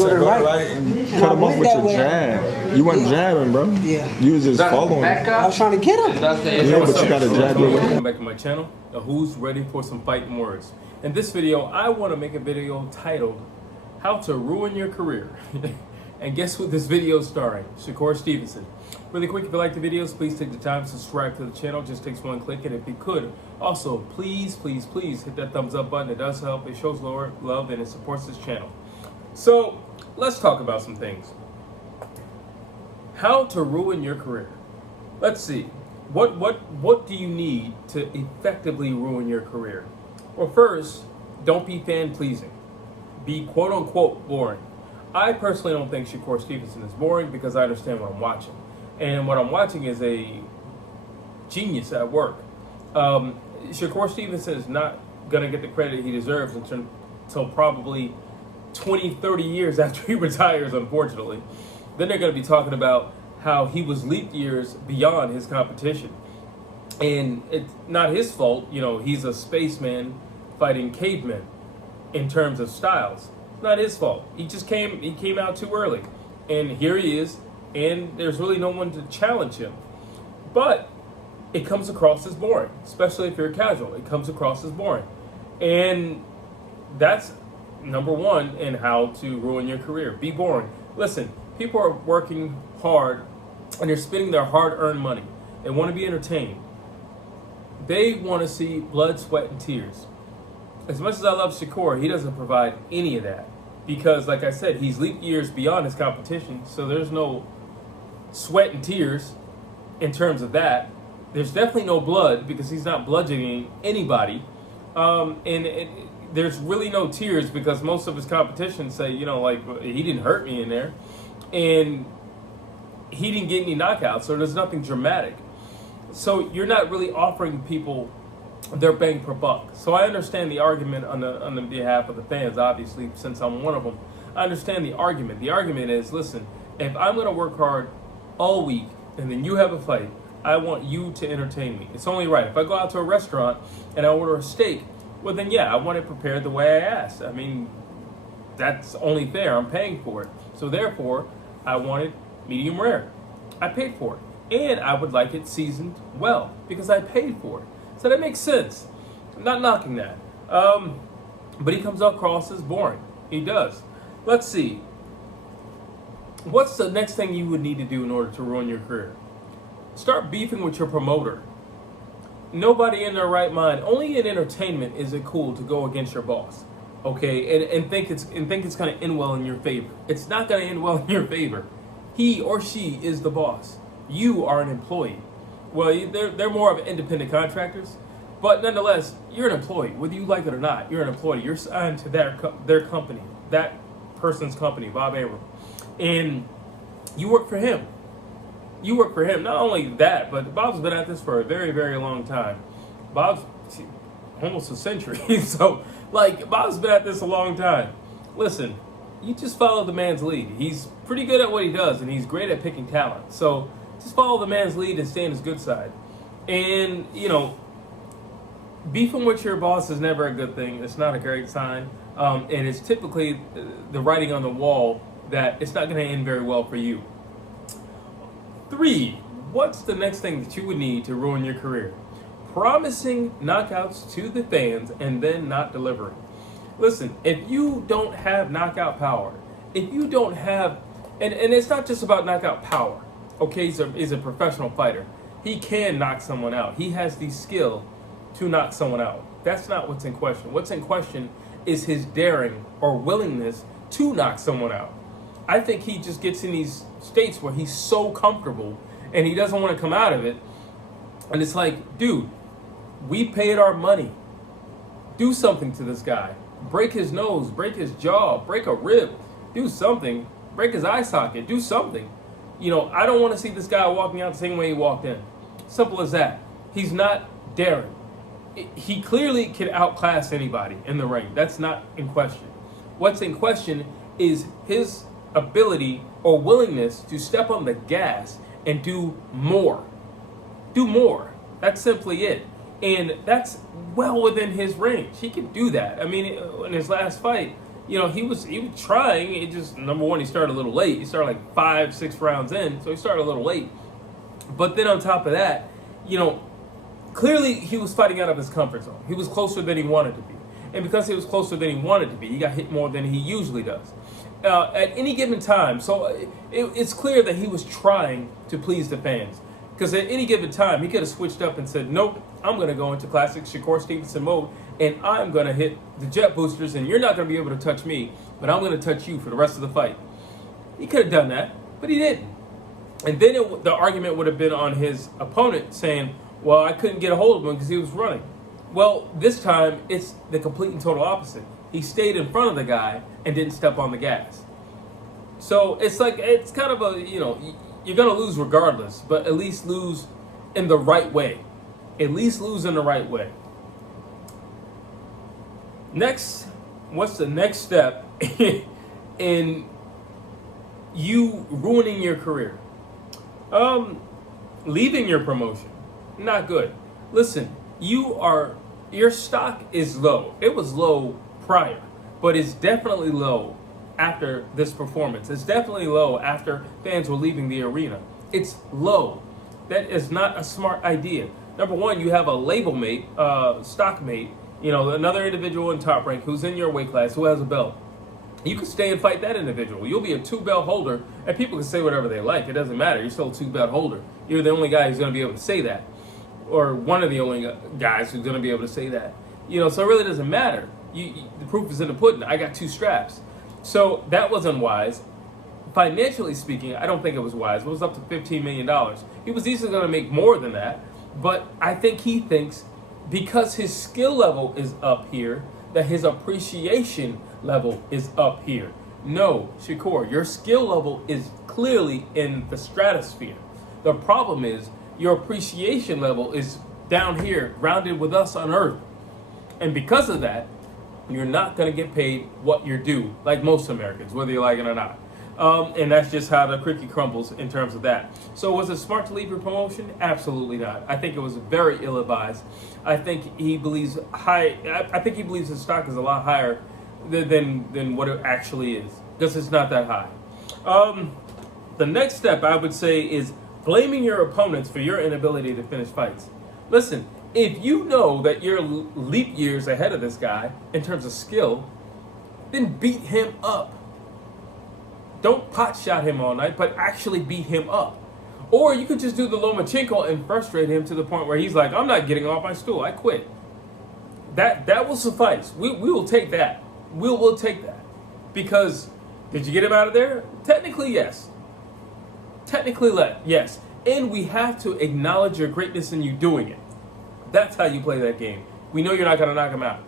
Go to the right and cut him off with your jab. You weren't jabbing, bro. Yeah. You was just following. I was trying to get him. Yeah, but you got to jab your way. Welcome back to my channel, Who's Ready for Some Fighting Words. In this video, I want to make a video titled, How to Ruin Your Career. And guess what this video is starring? Shakur Stevenson. Really quick, if you like the videos, please take the time to subscribe to the channel. Just takes one click, and if you could, also, please hit that thumbs up button. It does help. It shows love, and it supports this channel. So, let's talk about some things. How to ruin your career. Let's see. What do you need to effectively ruin your career? Well, first, don't be fan-pleasing. Be quote-unquote boring. I personally don't think Shakur Stevenson is boring because I understand what I'm watching. And what I'm watching is a genius at work. Shakur Stevenson is not going to get the credit he deserves until probably 20, 30 years after he retires, unfortunately. Then they're going to be talking about how he was leap years beyond his competition. And it's not his fault, you know, he's a spaceman fighting cavemen in terms of styles. It's not his fault. He came out too early. And here he is, and there's really no one to challenge him. But it comes across as boring, especially if you're casual. It comes across as boring. And that's number one in how to ruin your career. Be boring. Listen, people are working hard and they're spending their hard-earned money. They want to be entertained. They want to see blood, sweat, and tears. As much as I love Shakur, he doesn't provide any of that. Because, like I said, he's leap years beyond his competition, so there's no sweat and tears in terms of that. There's definitely no blood because he's not bludgeoning anybody. There's really no tears because most of his competition say, you know, like, he didn't hurt me in there. And he didn't get any knockouts, so there's nothing dramatic. So you're not really offering people their bang per buck. So I understand the argument on the behalf of the fans, obviously, since I'm one of them. I understand the argument. The argument is, listen, if I'm going to work hard all week and then you have a fight, I want you to entertain me. It's only right. If I go out to a restaurant and I order a steak, well then, yeah, I want it prepared the way I asked. I mean, that's only fair. I'm paying for it. So therefore, I want it medium rare. I paid for it. And I would like it seasoned well because I paid for it. So that makes sense. I'm not knocking that. But he comes across as boring. He does. Let's see. What's the next thing you would need to do in order to ruin your career? Start beefing with your promoter. Nobody in their right mind, only in entertainment is it cool to go against your boss, okay, and think it's going to end well in your favor. It's not going to end well in your favor. He or she is the boss. You are an employee. Well, they're more of independent contractors, but nonetheless, you're an employee, whether you like it or not. You're an employee. You're signed to their company, that person's company, Bob Arum, and you work for him. You work for him. Not only that, but Bob's been at this for a very, very long time. Bob's almost a century. So, like, Bob's been at this a long time. Listen, you just follow the man's lead. He's pretty good at what he does, and he's great at picking talent. So, just follow the man's lead and stay on his good side. And, you know, beefing with your boss is never a good thing. It's not a great sign. And it's typically the writing on the wall that it's not going to end very well for you. 3, what's the next thing that you would need to ruin your career? Promising knockouts to the fans and then not delivering. Listen, if you don't have knockout power, if you don't have, and it's not just about knockout power, okay, he's a professional fighter. He can knock someone out. He has the skill to knock someone out. That's not what's in question. What's in question is his daring or willingness to knock someone out. I think he just gets in these states where he's so comfortable and he doesn't want to come out of it. And it's like, dude, we paid our money. Do something to this guy. Break his nose, break his jaw, break a rib. Do something. Break his eye socket. Do something. You know, I don't want to see this guy walking out the same way he walked in. Simple as that. He's not daring. He clearly can outclass anybody in the ring. That's not in question. What's in question is his ability or willingness to step on the gas and do more. Do more. That's simply it. And that's well within his range. He can do that. I mean, in his last fight, he was trying. It just, number one, he started a little late. He started like 5-6 rounds in, so he started a little late. But then on top of that, clearly he was fighting out of his comfort zone. He was closer than he wanted to be. And because he was closer than he wanted to be, he got hit more than he usually does. At any given time, so it's clear that he was trying to please the fans. Because at any given time, he could have switched up and said, nope, I'm going to go into classic Shakur Stevenson mode, and I'm going to hit the jet boosters, and you're not going to be able to touch me, but I'm going to touch you for the rest of the fight. He could have done that, but he didn't. And then the argument would have been on his opponent saying, well, I couldn't get a hold of him because he was running. Well, this time, it's the complete and total opposite. He stayed in front of the guy and didn't step on the gas. So it's kind of you're going to lose regardless, but at least lose in the right way. At least lose in the right way. Next, what's the next step in you ruining your career? Leaving your promotion. Not good. Listen, your stock is low. It was low prior, but it's definitely low after this performance. It's definitely low after fans were leaving the arena. It's low. That is not a smart idea. Number one, you have a label mate, stock mate, another individual in Top Rank who's in your weight class who has a belt. You can stay and fight that individual. You'll be a 2-belt holder, and people can say whatever they like. It doesn't matter. You're still a 2-belt holder. You're the only guy who's going to be able to say that, or one of the only guys who's going to be able to say that. So it really doesn't matter. The proof is in the pudding. I got 2 straps. So that wasn't wise. Financially speaking, I don't think it was wise. It was up to $15 million. He was easily going to make more than that, but I think he thinks because his skill level is up here, that his appreciation level is up here. No, Shakur, your skill level is clearly in the stratosphere. The problem is your appreciation level is down here, grounded with us on Earth. And because of that, you're not going to get paid what you're due, like most Americans, whether you like it or not. And that's just how the cookie crumbles in terms of that. So was it smart to leave your promotion? Absolutely not. I think it was very ill-advised. I think he believes his stock is a lot higher than what it actually is, because it's not that high. The next step, I would say, is blaming your opponents for your inability to finish fights. Listen, if you know that you're leap years ahead of this guy in terms of skill, then beat him up. Don't pot shot him all night, but actually beat him up. Or you could just do the Lomachenko and frustrate him to the point where he's like, I'm not getting off my stool, I quit. That will suffice. We will take that. We'll take that. Because did you get him out of there? Technically, yes. Yes. And we have to acknowledge your greatness in you doing it. That's how you play that game. We know you're not going to knock him out.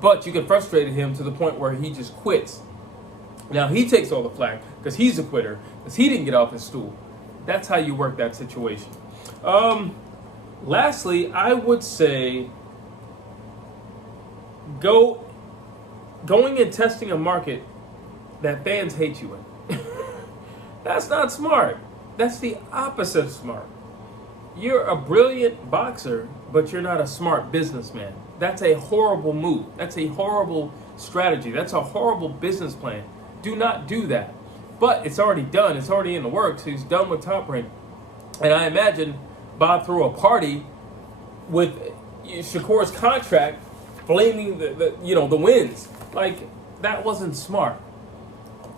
But you can frustrate him to the point where he just quits. Now, he takes all the flack because he's a quitter, because he didn't get off his stool. That's how you work that situation. Lastly, I would say going and testing a market that fans hate you in. That's not smart. That's the opposite of smart. You're a brilliant boxer, but you're not a smart businessman. That's a horrible move. That's a horrible strategy. That's a horrible business plan. Do not do that. But it's already done. It's already in the works. He's done with Top Rank. And I imagine Bob threw a party with Shakur's contract, blaming the wins. Like, that wasn't smart.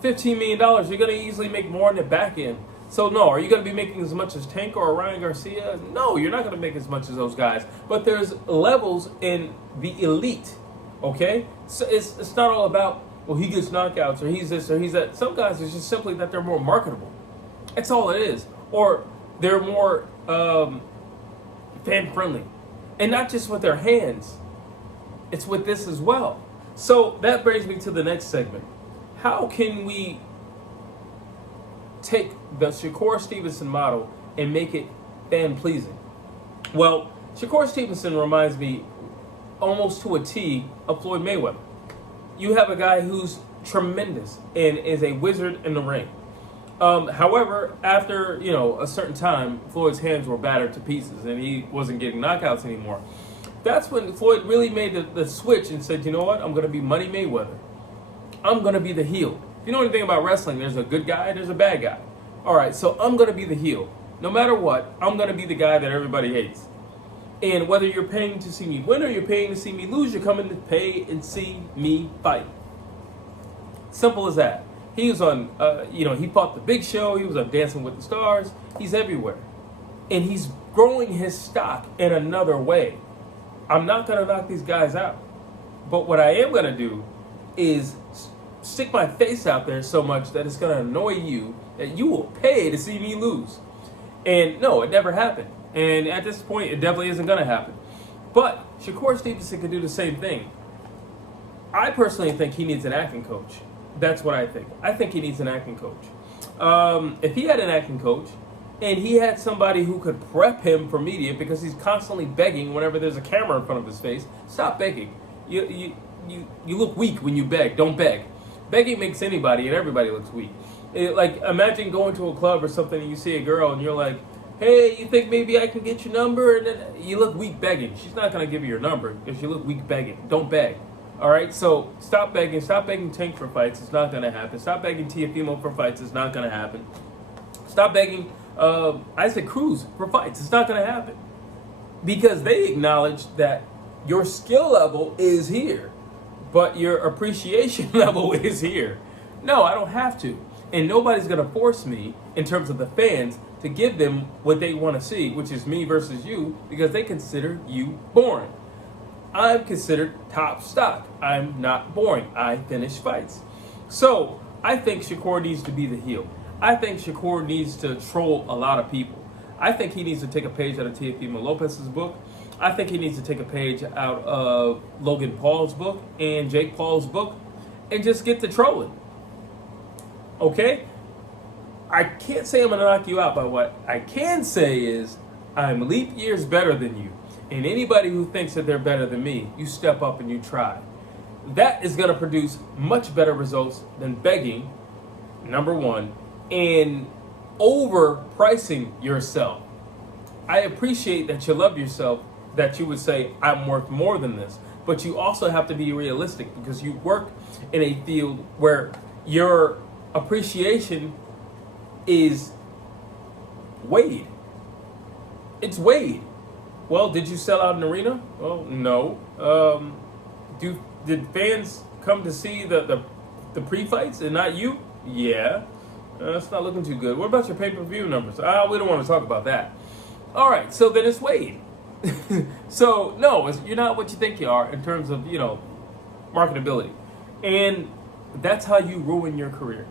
$15 million, you're going to easily make more in the back end. So no, are you going to be making as much as Tank or Ryan Garcia? No, you're not going to make as much as those guys. But there's levels in the elite, okay? So it's not all about, well, he gets knockouts or he's this or he's that. Some guys, it's just simply that they're more marketable. That's all it is. Or they're more fan-friendly. And not just with their hands. It's with this as well. So that brings me to the next segment. How can we take the Shakur Stevenson model and make it fan-pleasing? Well, Shakur Stevenson reminds me almost to a T of Floyd Mayweather. You have a guy who's tremendous and is a wizard in the ring. However, after a certain time, Floyd's hands were battered to pieces and he wasn't getting knockouts anymore. That's when Floyd really made the switch and said, you know what, I'm going to be Money Mayweather. I'm going to be the heel. If you know anything about wrestling, there's a good guy, there's a bad guy. All right, so I'm going to be the heel. No matter what, I'm going to be the guy that everybody hates. And whether you're paying to see me win or you're paying to see me lose, you're coming to pay and see me fight. Simple as that. He was on, he fought the Big Show. He was on Dancing with the Stars. He's everywhere. And he's growing his stock in another way. I'm not going to knock these guys out. But what I am going to do is stick my face out there so much that it's going to annoy you that you will pay to see me lose. And no, it never happened. And at this point, it definitely isn't going to happen. But Shakur Stevenson could do the same thing. I personally think he needs an acting coach. That's what I think. I think he needs an acting coach. If he had an acting coach and he had somebody who could prep him for media, because he's constantly begging whenever there's a camera in front of his face, stop begging. You look weak when you beg. Don't beg. Begging makes anybody and everybody looks weak. Like, imagine going to a club or something and you see a girl and you're like, hey, you think maybe I can get your number? And then you look weak begging. She's not going to give you your number because you look weak begging. Don't beg. All right? So stop begging. Stop begging Tank for fights. It's not going to happen. Stop begging Tiafimo for fights. It's not going to happen. Stop begging Isaac Cruz for fights. It's not going to happen. Because they acknowledge that your skill level is here, but your appreciation level is here. No, I don't have to. And nobody's going to force me, in terms of the fans, to give them what they want to see, which is me versus you, because they consider you boring. I'm considered top stock. I'm not boring. I finish fights. So I think Shakur needs to be the heel. I think Shakur needs to troll a lot of people. I think he needs to take a page out of Teofimo Lopez's book. I think he needs to take a page out of Logan Paul's book and Jake Paul's book and just get to trolling. Okay? I can't say I'm going to knock you out, but what I can say is I'm leap years better than you. And anybody who thinks that they're better than me, you step up and you try. That is going to produce much better results than begging, number one, and overpricing yourself. I appreciate that you love yourself, that you would say, I'm worth more than this. But you also have to be realistic, because you work in a field where your appreciation is weighed. It's weighed. Well, did you sell out an arena? Well, no. Did fans come to see the pre-fights and not you? Yeah. It's not looking too good. What about your pay-per-view numbers? We don't want to talk about that. All right, so then it's weighed. So, no, you're not what you think you are in terms of, marketability. And that's how you ruin your career.